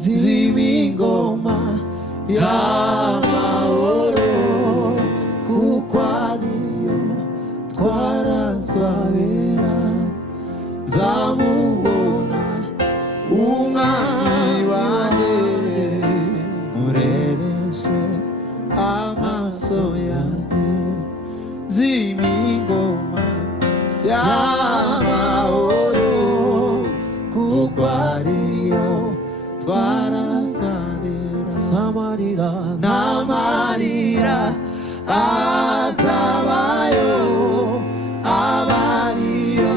z'imingoma y'amahoro, kuko ariyo twarazwabera. Nzamubona umwami wanjye, murebeshe amaso yanjye. Z'imingoma y'amahoro, kuko ariyo twarazwabera. N'amarira azabayo, abariyo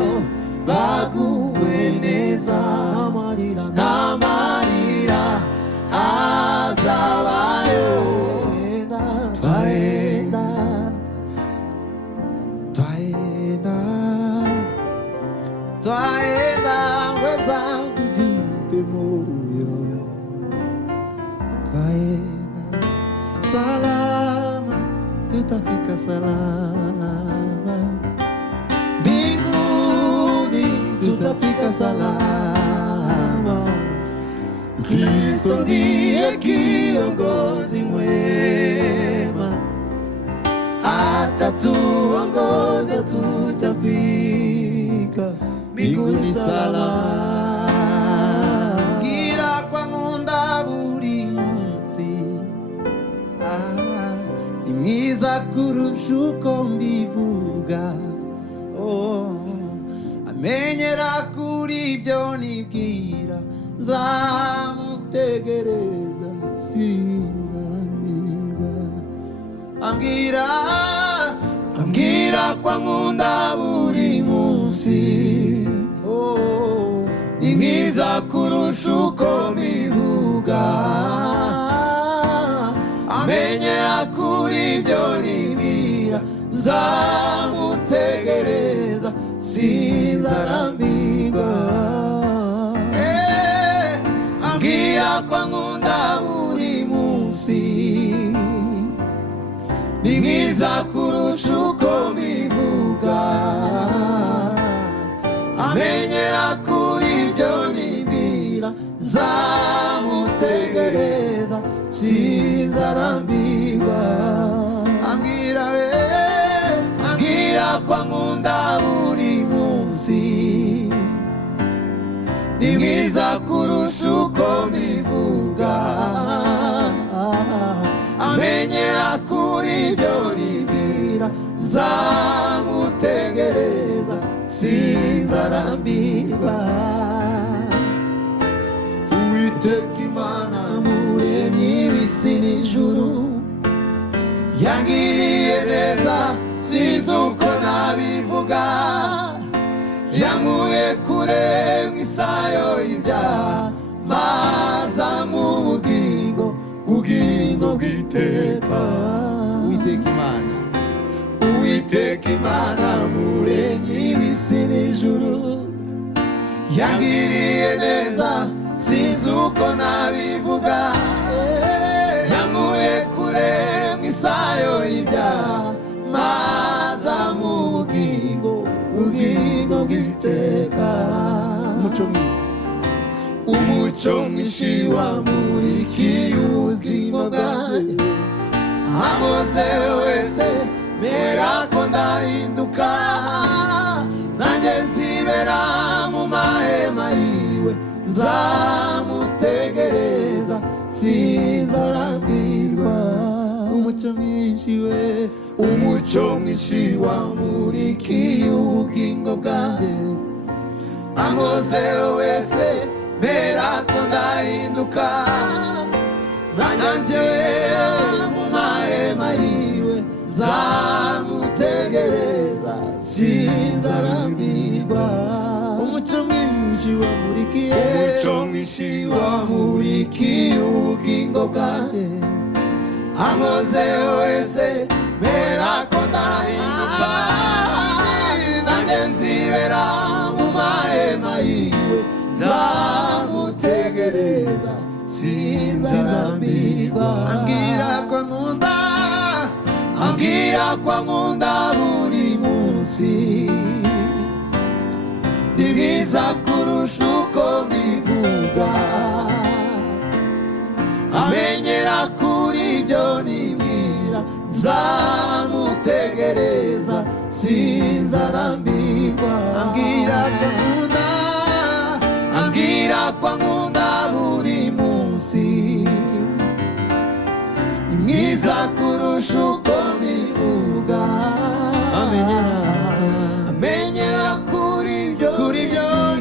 baguwe neza. N'amarira azabayo, twaenda wenzangu, jipe moyo. Twaenda salama, tutafika salama. Mbinguni tutafika salama. Kristo ndiye kiongozi mwema, atatuongoza, tutafika mbinguni salama. Ngira kwankunda buri munsi, ni mwiza kurusha uko mbivuga. Amenyera kuri ibyo nibwira, nzamutegereza sinzarambirwa. Ambwira kwankunda buri munsi, ni mwiza kurusha uko mbivuga. Amenyera kuri ibyo nibwira, nzamutegereza sinzarambirwa. Ambwira kwankunda buri munsi, ni mwiza kurusha uko mbivuga. Amenyera kuri ibyo nibwira, nzamutegereza sinzarambirwa. Ambwira kwankunda buri munsi, ni mwiza kurusha uko mbivuga. Amenyera kuri ibyo nibwira, nzamutegereza sinzarambirwa. Uwiteka Imana muremyi w'isi n'ijuru, yangiriye neza sinzi uko nabivuga. Yankuye kure mw'isayo y'ibyaha, maza mu bugingo bw'iteka. Uwiteka Imana muremyi w'isi n'ijuru, yangiriye neza sinzi uko nabivuga. Yankuye kure mw'isayo y'ibyaha, maza mu bugingo bw'iteka. Umucyo mwinshi wamurikiye ubuzima bwanjye, amoze wese mera ko ndahinduka. Nanjye nzibera mu mahema yiwe, nzamutegereza sinzarambirwa. Umucyo mwinshi wamurikiye ubugingo bwanjye, amoze wese mera ko ndahinduka. Nanjye mu mahema yiwe, nzamutegereza sinzarambirwa. Umucyo mwinshi wamurikiye ubugingo bwanjye, amoze wese mera ko ndahinduka. Nanjye nzibera mu mahema yiwe, nzamutegereza sinzarambirwa. Ambwira kwankunda buri munsi, ni mwiza kurusha uko mbivuga. kuri ibyo nibwira, nzamutegereza sinzarambirwa. Ambwira ko nkunda, ambwira ko nkunda buri munsi, ni mwiza kurusha uko mbivuga. Amenyera kuri ibyo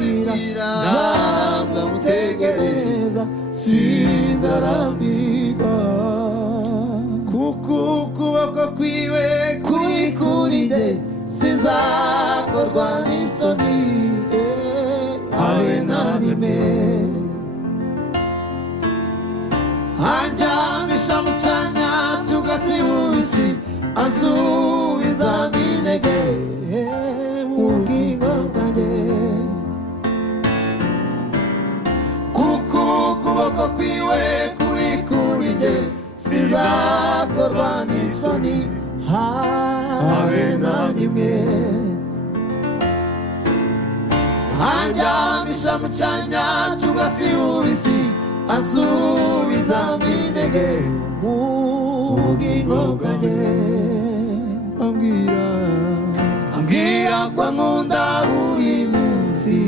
nibwira, nzamutegereza sinzarambirwa. Kuko ukuboko kwiwe kuri jye, sinzakorwa n'isoni habe na rimwe. Anjyamisha mu cyanya cy'ubwatsi bubisi, ansubizamo intege mu bugingo bwanjye. Kuko ukuboko kwiwe kuri jye, sinzakorwa n'isoni habe na rimwe. Anjyamisha mu cyanya cy'ubwatsi bubisi, ansubizamo intege mu bugingo bwanjye. Ambwira ko ankunda buri munsi,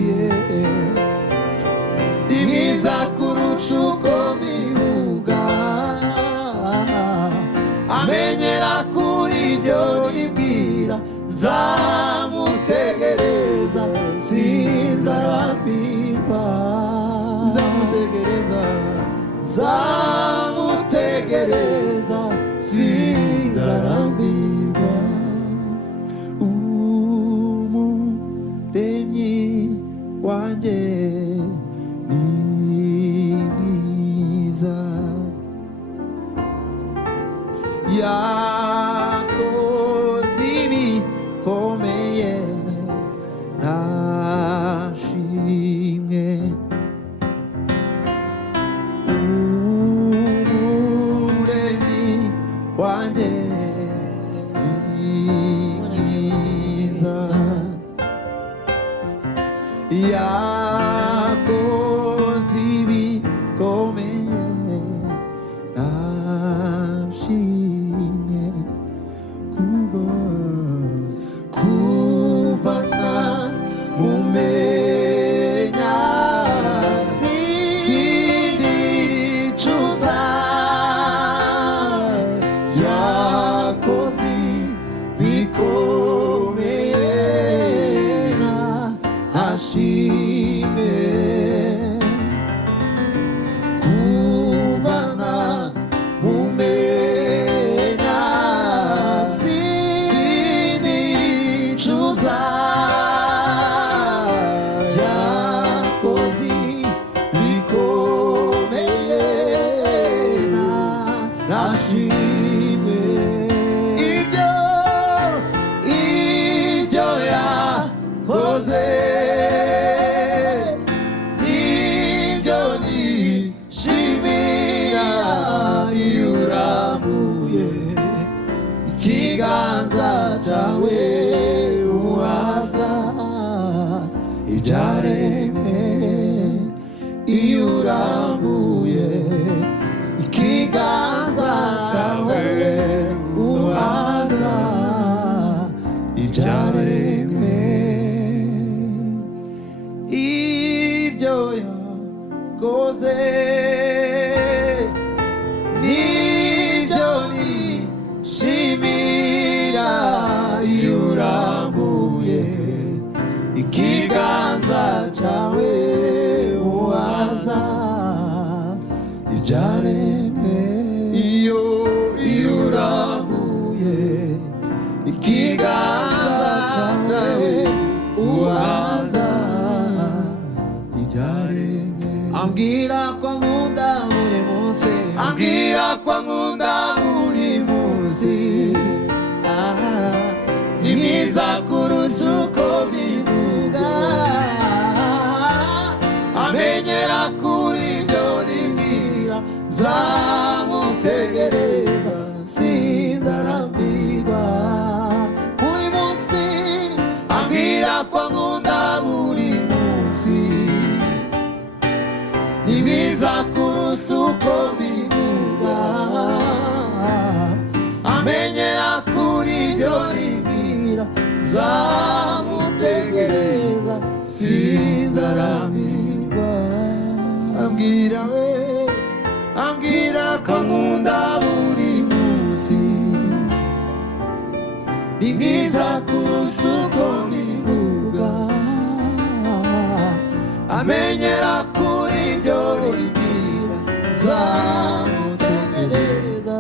ni mwiza kurusha uko mbivuga. Amenyera kuri ibyo nibwira, nzamutegereza sinzarambirwa. Nzamutegereza sinzarambirwa. Umuremyi wanjye ni mwiza, yakoze ibikomeye ntashimwe. Umuremyi wanjye ni mwiza, yakoze ibikomeye ntashimwe. Kuva namumenya sindicuza, yakoze ibikomeye ntashimwe. Kuva namumenya sindicuza, yakoze ibikomeye ntashimwe. Ibyo yakoze nibyo nishimira. Iyo urambuye ikiganza cyawe, uhaza ibyaremwe. Iyo urambuye ikiganza cyawe, uhaza ibyaremwe. Ibyo yakoze nibyo nishimira. Iyo urambuye ikiganza cyawe, uhaza ibyaremwe. Iyo urambuye ikiganza cyawe, uhaza ibyaremwe. Ambwira ko ankunda buri munsi, ambwira ko ankunda buri munsi. Ni mwiza kurusha uko mbivuga. Amenyera kuri ibyo nibwira, nzamutegereza sinzarambirwa. Buri munsi ambwira ko ankunda buri munsi, ni mwiza kuruta uko mbivuga. we ambwira ko nkunda buri munsi ni mwiza kurusha uko mbivuga amenyera kuri ibyo rimbwira nzamutegereza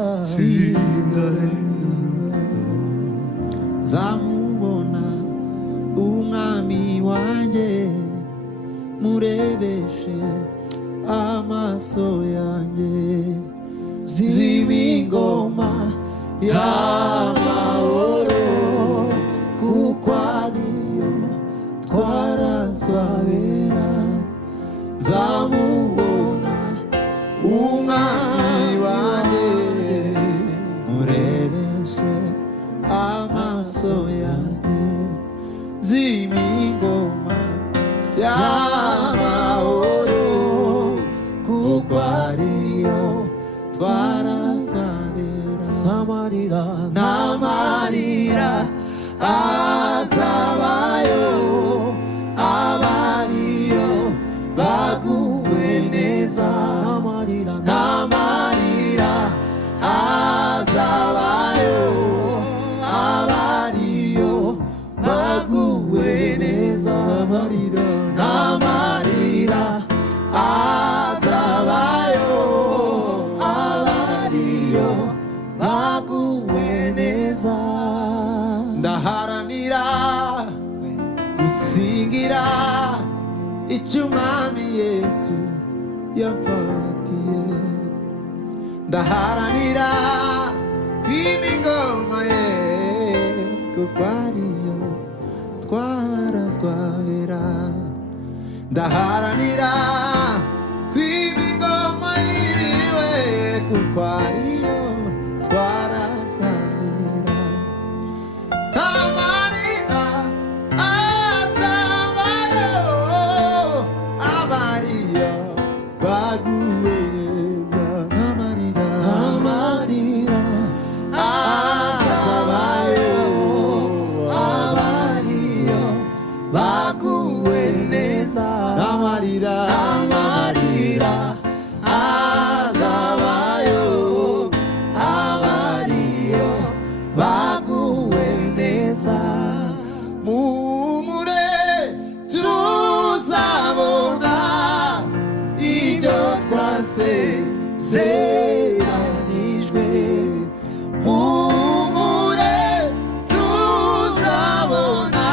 nzamubona umwami wanjye murebeshe amaso yanjye z'imingoma y'amahoro kuko ariyo twarazwabera nzamubona umwami wanjye murebeshe amaso yanjye z'imingoma y'amahoro kuko ariyo twarazwabera n'amarira azabayo abariyo baguwe neza n'amarira azabayo abariyo baguwe neza n'amarira azabayo abariyo baguwe neza ndaharanira gusingira icyo umwami Yesu yamfatiye ndaharanira kwima ingoma ye kuko ariyo twarazwabera ndaharanira kwima ingoma yiwe kuko ariyo twarazwabera amarira azabayo abariyo baguwe neza amarira azabayo abariyo baguwe neza amarira azabayo abariyo baguwe neza mumure tuzabona ibyo twasezeranijwe mumure tuzabona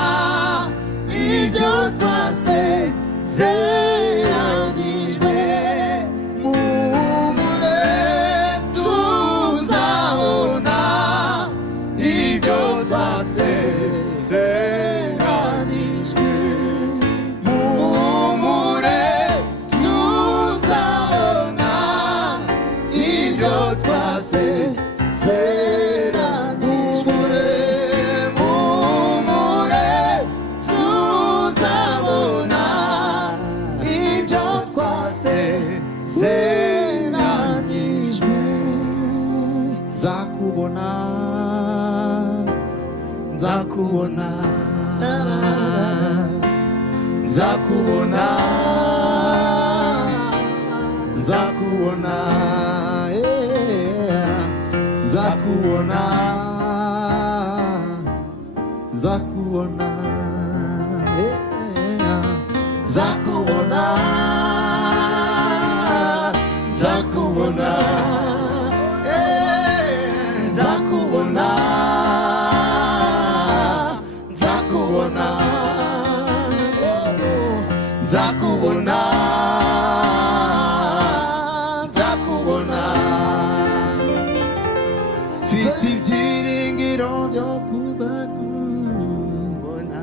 ibyo twasezeranijwe mumure tuzabona ibyo twasezeranijwe mumure tuzabona ibyo twasezeranijwe mumure tuzabona ibyo twasezeranijwe nzakubona nzakubona nzakubona nzakubona nzakubona nzakubona nzakubona nzakubona nzakubona nzakubona nzakubona nzakubona mfite ibyiringiro byo kuzakubona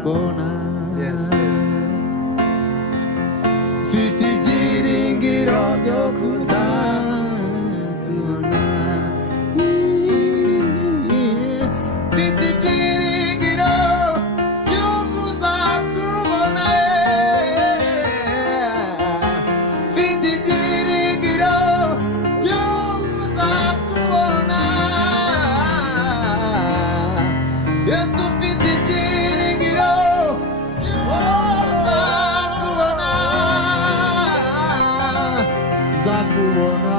mfite ibyiringiro byo kuzakubona mfite ibyiringiro byo kuzakubona mfite ibyiringiro byo kuzakubona Yesu mfite ibyiringiro nzakubona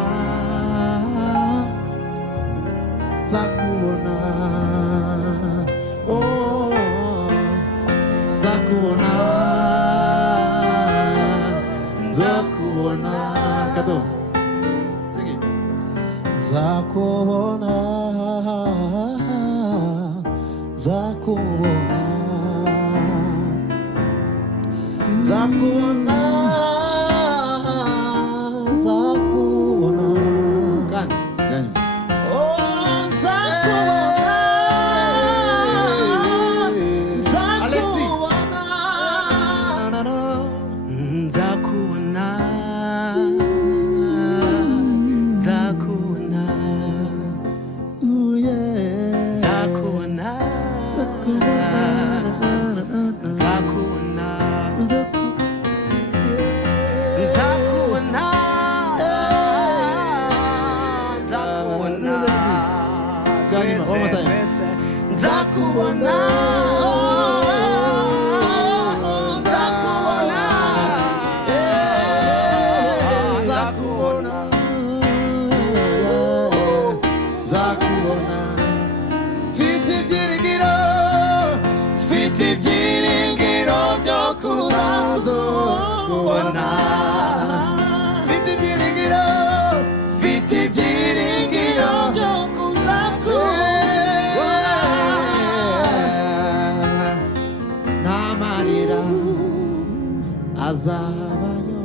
nzakubona oh nzakubona nzakubona kato sigi nzakubona nzakubona nzakubona nzakubona gani gani oh nzakubona nzakubona nzakubona nzakubona oh yeah nzakubona nzakubona nzakubona nzakubona mfite ibyiringiro byo kuzakubona mfite ibyiringiro byo kuzakubona nta marira azabayo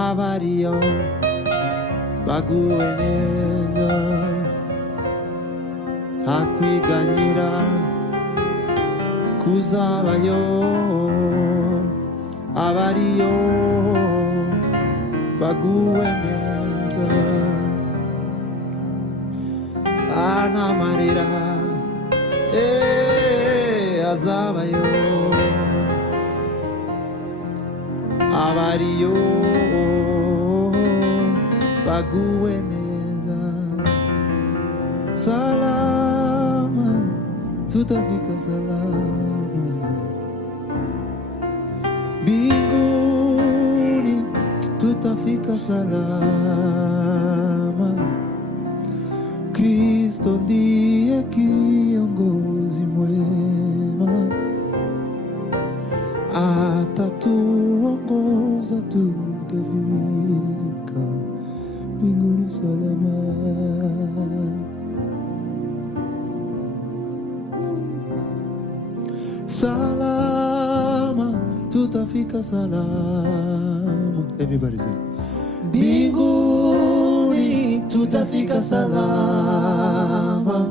abariyo baguwe neza hakwiganyira kuzabayo abariyo baguwe neza nta marira azabayo abariyo baguwe neza salama tutafika salama mbinguni tutafika salama Kristo ndiye kiongozi mwema atatuongoza tutafika mbinguni salama salama tutafika salama everybody say mbinguni tutafika salama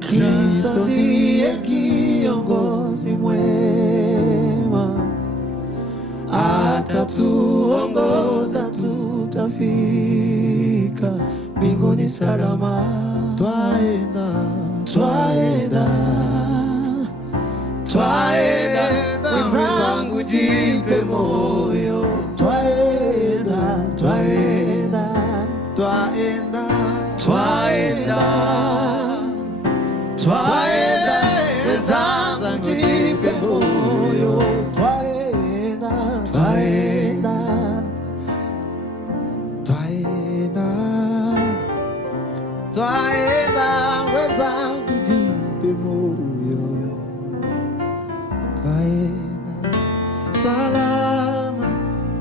Kristo ndiye kiongozi mwema atatuongoza tutafika mbinguni salama twaenda wenzangu jipe moyo twaenda wenzangu jipe moyo twaenda wenzangu jipe moyo twaenda salama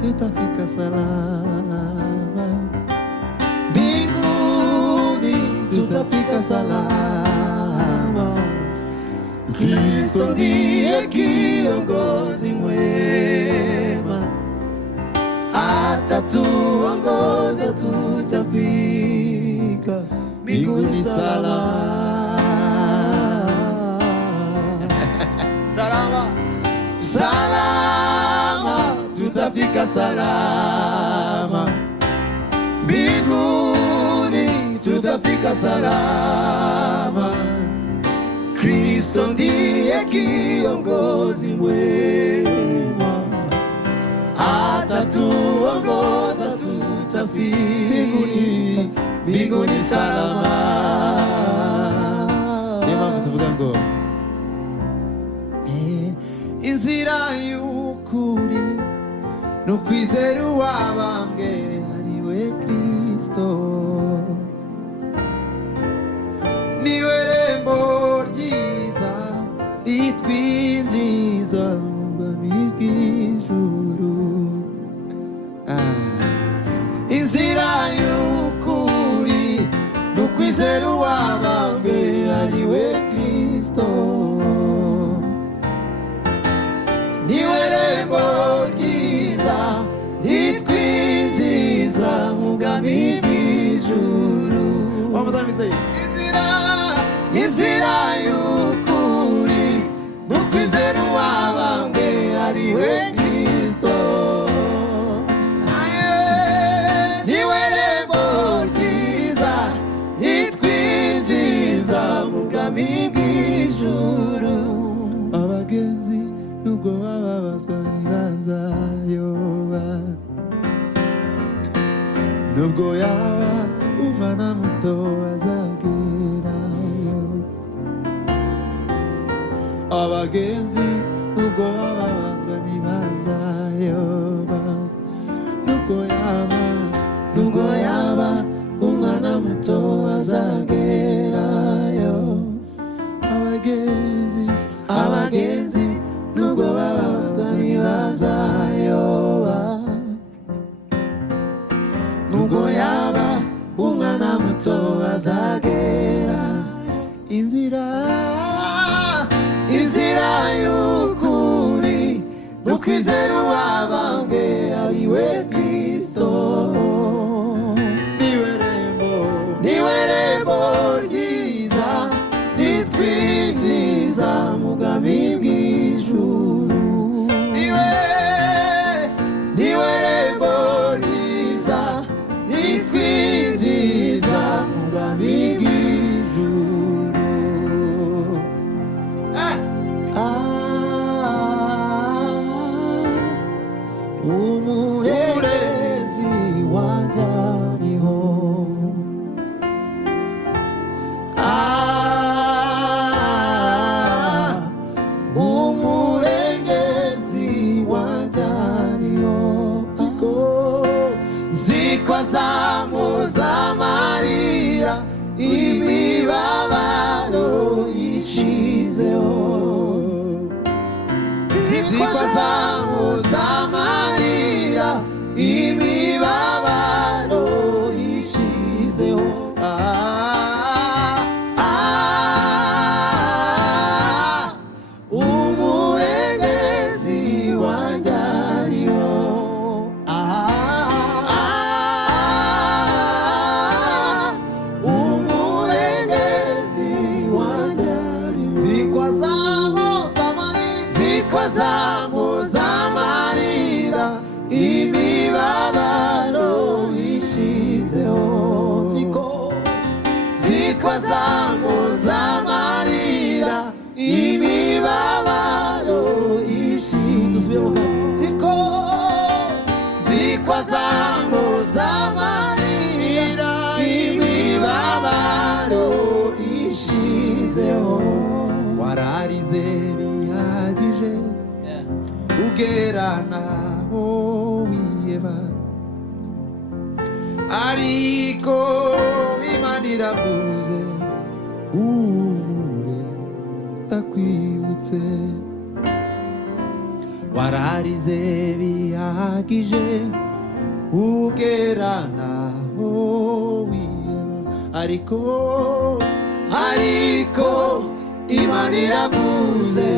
tutafika salama mbinguni tutafika salama Kristo ndiye kiongozi mwema atatuongoza tutafika mbinguni salama tutafika salama mbinguni tutafika salama Kristo ndiye kiongozi mwema atatuongoza tutafika mbinguni salama niyo mpamvu tuvuga ngo inzira y'ukuri n'ukwizera uwabambwe Kristo. Niwe rembo ryiza ritwinjiza mu bwami bw'ijuru. Inzira y'ukuri n'ukwizera uwabambwe ari we Kristo. Niwe rembo ryiza ritwinjiza mu bwami bw'ijuru. Abagenzi nubwo bababazwa ntibazayoba, nubwo yaba umwana muto azagerayo. Abagenzi nubwo bababazwa ntibazayoba, nubwo yaba umwana muto azagerayo. Abagenzi nubwo bababazwa ntibazayoba, nubwo yaba umwana muto azagera. Inzira y'ukuri n'ukwizera uwabambwe ari we Kristo. Niwe rembo ryiza ritwinjiza mu bwami bw'ijuru. Niwe rembo ryiza ritwinjiza mu bwami bw'ijuru. Umurezi wanjye ariho. Umurengezi wanjye ariho. Ziko azamuza amarira imibabaro ishizeho. Ziko azamuza amarira imibabaro ishizeho. Umurengezi wanjye ariho. Umurengezi wanjye ariho. Ziko azamuza amarira imibabaro ishizeho. Ziko azamuza amarira imibabaro ishizeho. Ziko azamuza amarira imibabaro ishizeho. Wararize bihagije ugera naho wiheba, ariko Imana iravuze uhumure ndakwibutse. Wararize bihagije ugera naho wiheba, ariko Imana iravuze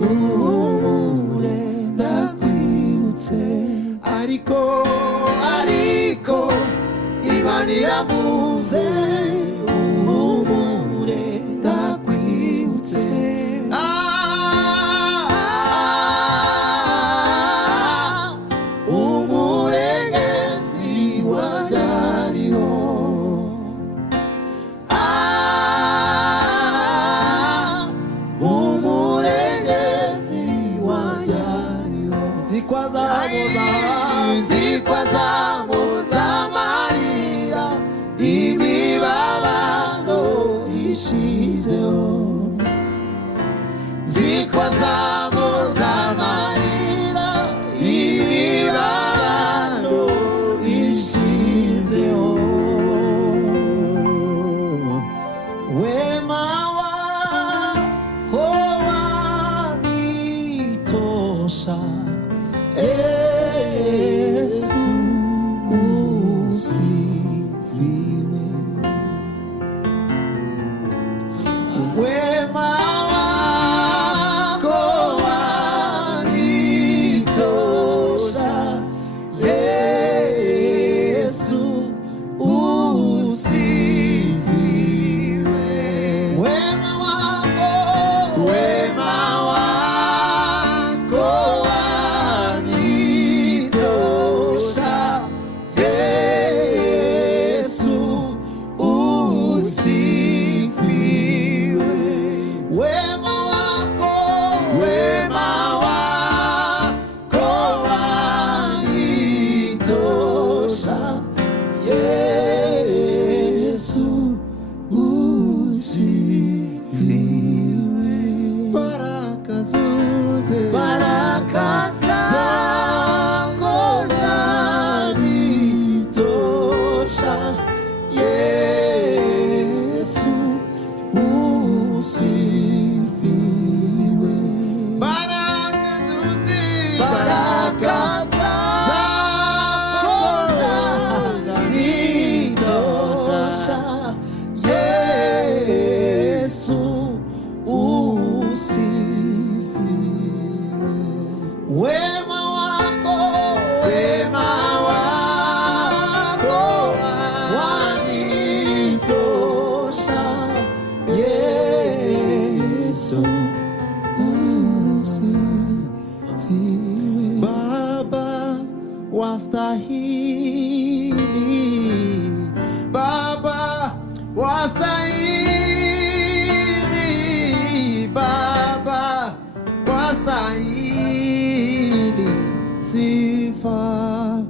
uhumure ndakwibutse. Ariko Imana iravuze uhumure ndakwibutse. Umurengezi wanjye ariho. Umurengezi wanjye ariho. Ziko azamuza amarira imibabaro ishizeho. Ziko azamuza amarira imibabaro ishizeho. Wema wako wanitosha, Yesu usifiwe. Wema tosha. Yesu usifiwe. Baraka zote, baraka zako zanitosha. Yesu usifiwe. Baraka zote, baraka zako zanitosha. Yesu usifiwe. Wema wako, wema wako wanitosha. Yesu usifiwe. Baba wastahili, Baba wastahili, Baba wastahili sifa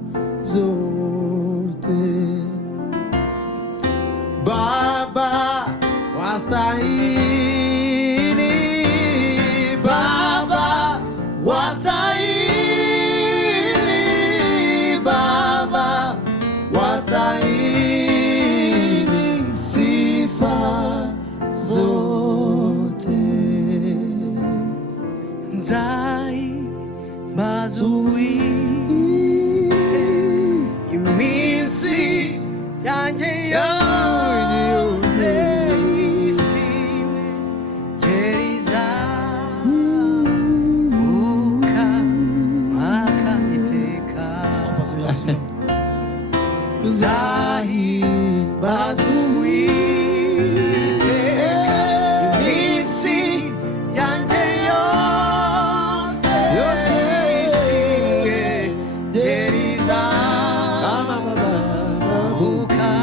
zote. Baba wastahili, Baba wastahili, Baba wastahili sifa zote. Nzai bazuite iminsi yanjye yose ishimwe yeriza uka makagiteka. Nzai bazuite iminsi yanjye yose ishimwe yeriza uka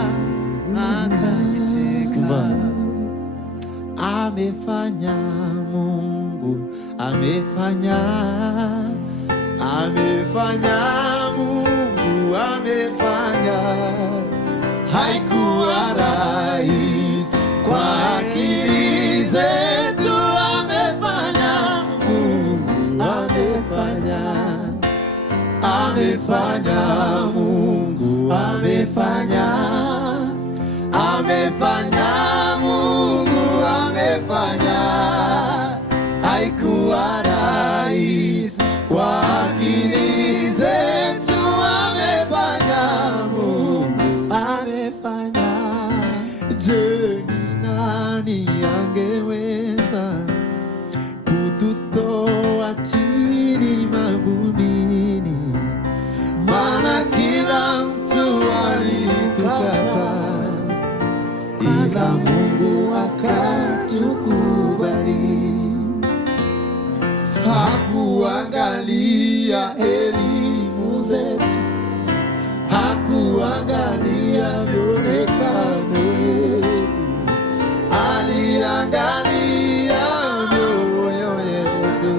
makagiteka. Amefanya Mungu, amefanya, amefanya Mungu, amefanya. Haikuwa rahisi kwa akili zetu, amefanya Mungu, amefanya, amefanya Mungu, amefanya, amefanya Mungu, amefanya. Haikuwa rahisi kwa akili zetu, amefanya Mungu, amefanya. Je, ni nani angeweza kututoa chini mavumbini? Maana kila mtu alitukata, ila Mungu akatukubali. Hakuangalia elimu zetu, hakuangalia mwonekano wetu, aliangalia mioyo yetu.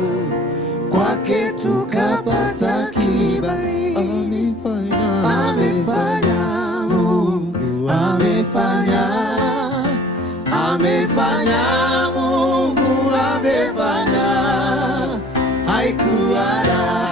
Kwake tukapata kibali. Amefanya, amefanya Mungu, amefanya, amefanya Mungu, amefanya. Haikuwa rahisi